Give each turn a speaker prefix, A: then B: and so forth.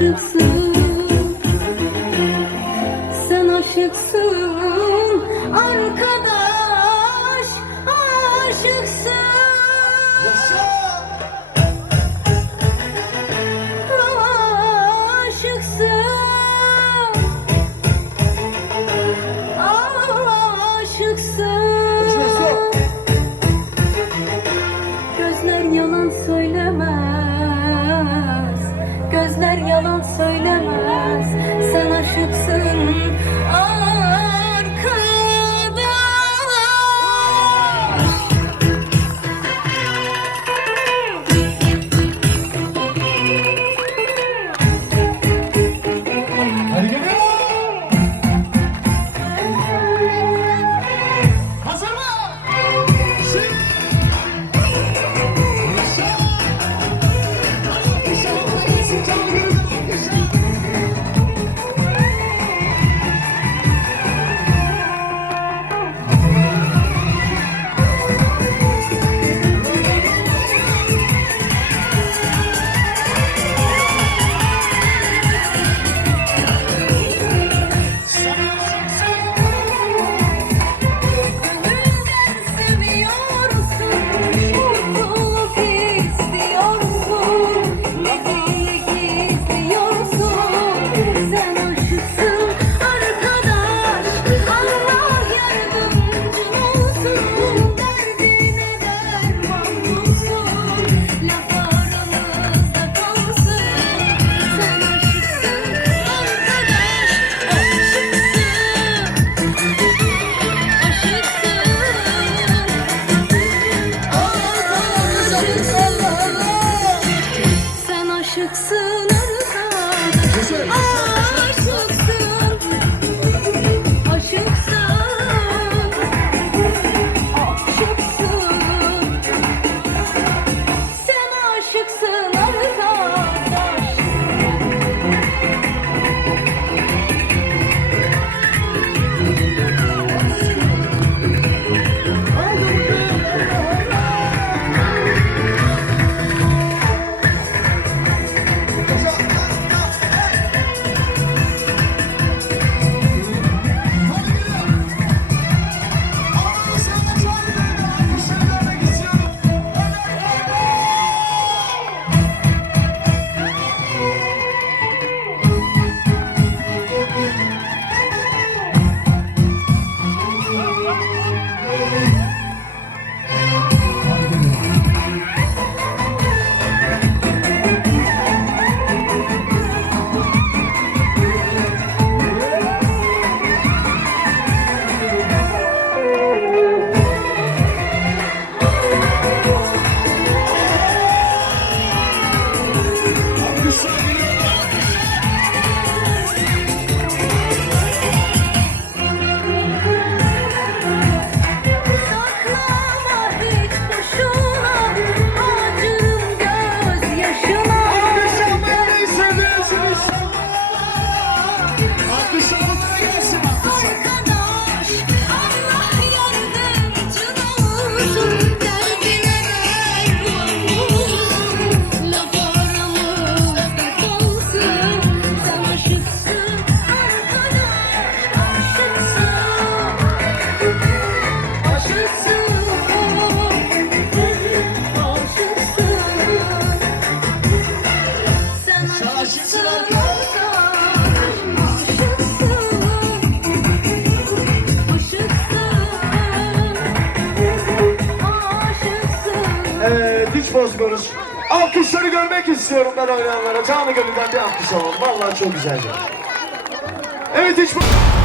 A: could çıksın arkadan.
B: Evet hiç bozmuyoruz. Alkışları görmek istiyorum ben oynayanlara. Canı gönülden bir alkış alalım. Vallahi çok güzeldi. Evet hiç bozmuyoruz.